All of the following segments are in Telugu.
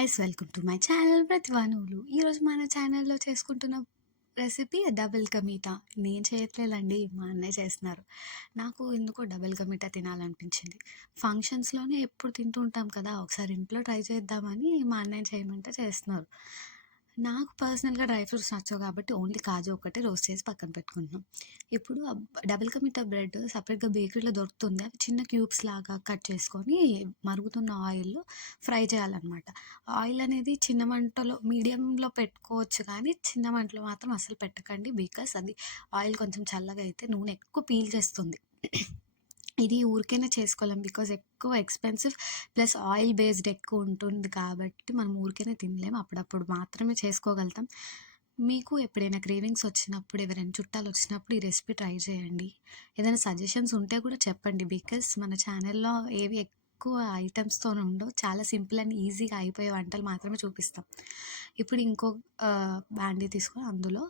Guys, welcome to my channel ప్రతిభానువులు. ఈరోజు మన ఛానల్లో చేసుకుంటున్న రెసిపీ డబుల్ కా మీఠా. నేను చేయట్లేదండి, మా అన్నయ్య చేస్తున్నారు. నాకు ఎందుకో డబుల్ కా మీఠా తినాలనిపించింది. ఫంక్షన్స్లోనే ఎప్పుడు తింటూ ఉంటాం కదా, ఒకసారి ఇంట్లో ట్రై చేద్దామని మా అన్నయ్య చేయమంటే చేస్తున్నారు. నాకు పర్సనల్గా డ్రై ఫ్రూట్స్ నచ్చవు కాబట్టి ఓన్లీ కాజు ఒకటే రోస్ట్ చేసి పక్కన పెట్టుకుంటున్నాం. ఇప్పుడు డబుల్ కా మీఠా బ్రెడ్ సపరేట్గా బేకరీలో దొరుకుతుంది. అవి చిన్న క్యూబ్స్ లాగా కట్ చేసుకొని మరుగుతున్న ఆయిల్లో ఫ్రై చేయాలన్నమాట. ఆయిల్ అనేది చిన్న మంటలో మీడియంలో పెట్టుకోవచ్చు, కానీ చిన్న మంటలో మాత్రం అస్సలు పెట్టకండి. బికాస్ అది ఆయిల్ కొంచెం చల్లగా అయితే నూనె ఎక్కువ పీల్చేస్తుంది. ఇది ఊరికైనా చేసుకోలేం, బికాజ్ ఎక్కువ ఎక్స్పెన్సివ్ ప్లస్ ఆయిల్ బేస్డ్ ఎక్కువ ఉంటుంది కాబట్టి మనం ఊరికైనా తినలేం. అప్పుడప్పుడు మాత్రమే చేసుకోగలుగుతాం. మీకు ఎప్పుడైనా క్రేవింగ్స్ వచ్చినప్పుడు, ఎవరైనా చుట్టాలు వచ్చినప్పుడు ఈ రెసిపీ ట్రై చేయండి. ఏదైనా సజెషన్స్ ఉంటే కూడా చెప్పండి, బికాస్ మన ఛానల్లో ఏవి ఎక్కువ ఐటమ్స్తో ఉండవు, చాలా సింపుల్ అండ్ ఈజీగా అయిపోయే వంటలు మాత్రమే చూపిస్తాం. ఇప్పుడు ఇంకో బాండీ తీసుకొని అందులో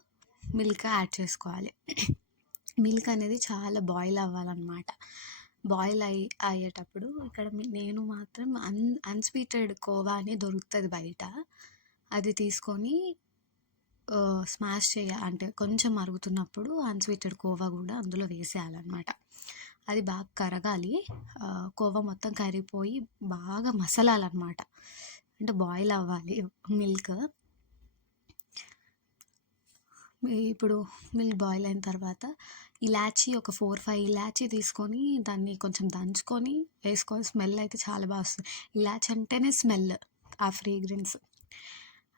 మిల్క్ యాడ్ చేసుకోవాలి. మిల్క్ అనేది చాలా బాయిల్ అవ్వాలన్నమాట. బాయిల్ అయ్యేటప్పుడు ఇక్కడ నేను మాత్రం అన్స్వీటెడ్ కోవా అని దొరుకుతుంది బయట. అది తీసుకొని స్మాష్ అంటే కొంచెం మరుగుతున్నప్పుడు అన్స్వీటెడ్ కోవా కూడా అందులో వేసేయాలన్నమాట. అది బాగా కరగాలి. కోవా మొత్తం కరిగిపోయి బాగా మసలాలన్నమాట, అంటే బాయిల్ అవ్వాలి మిల్క్. ఇప్పుడు మిల్క్ బాయిల్ అయిన తర్వాత ఇలాచీ ఒక 4-5 ఇలాచీ తీసుకొని దాన్ని కొంచెం దంచుకొని వేసుకోవాలి. స్మెల్ అయితే చాలా బాగా వస్తుంది. ఇలాచీ అంటేనే స్మెల్, ఆ ఫ్రేగ్రెన్స్.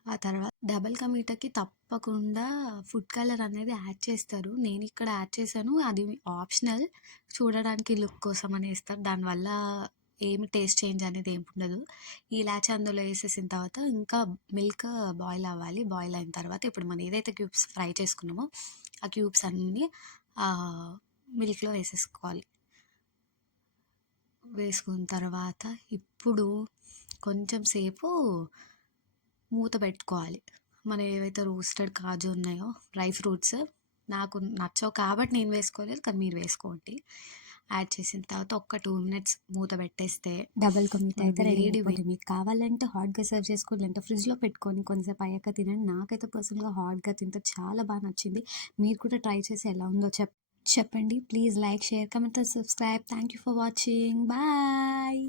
ఆ తర్వాత డబుల్ కా మీఠాకి తప్పకుండా ఫుడ్ కలర్ అనేది యాడ్ చేస్తారు. నేను ఇక్కడ యాడ్ చేశాను, అది ఆప్షనల్. చూడడానికి లుక్ కోసం అని వేస్తారు, దానివల్ల ఏమి టేస్ట్ చేంజ్ అనేది ఏమి ఉండదు. ఈ ఇలాచీ అందులో వేసేసిన తర్వాత ఇంకా మిల్క్ బాయిల్ అవ్వాలి. బాయిల్ అయిన తర్వాత ఇప్పుడు మనం ఏదైతే క్యూబ్స్ ఫ్రై చేసుకున్నామో ఆ క్యూబ్స్ అన్నీ మిల్క్లో వేసేసుకోవాలి. వేసుకున్న తర్వాత ఇప్పుడు కొంచెం సేపు మూత పెట్టుకోవాలి. మనం ఏవైతే రోస్టెడ్ కాజు ఉన్నాయో, డ్రై ఫ్రూట్స్ నాకు నచ్చవు కాబట్టి నేను వేసుకోలేదు, కానీ మీరు వేసుకోండి. యాడ్ చేసిన తర్వాత ఒక 2 minutes మూత పెట్టేస్తే డబుల్ కా మీఠా అయితే రెడీ అయిపోతుంది. మీకు కావాలంటే హాట్గా సర్వ్ చేసుకోవాలి, లేదంటే ఫ్రిడ్జ్లో పెట్టుకొని కొంచెంసేపు అయ్యాక తినండి. నాకైతే పర్సనల్గా హాట్గా తింటే చాలా బాగా నచ్చింది. మీరు కూడా ట్రై చేసి ఎలా ఉందో చెప్పండి. Please like, share, comment, subscribe. Thank you for watching. Bye.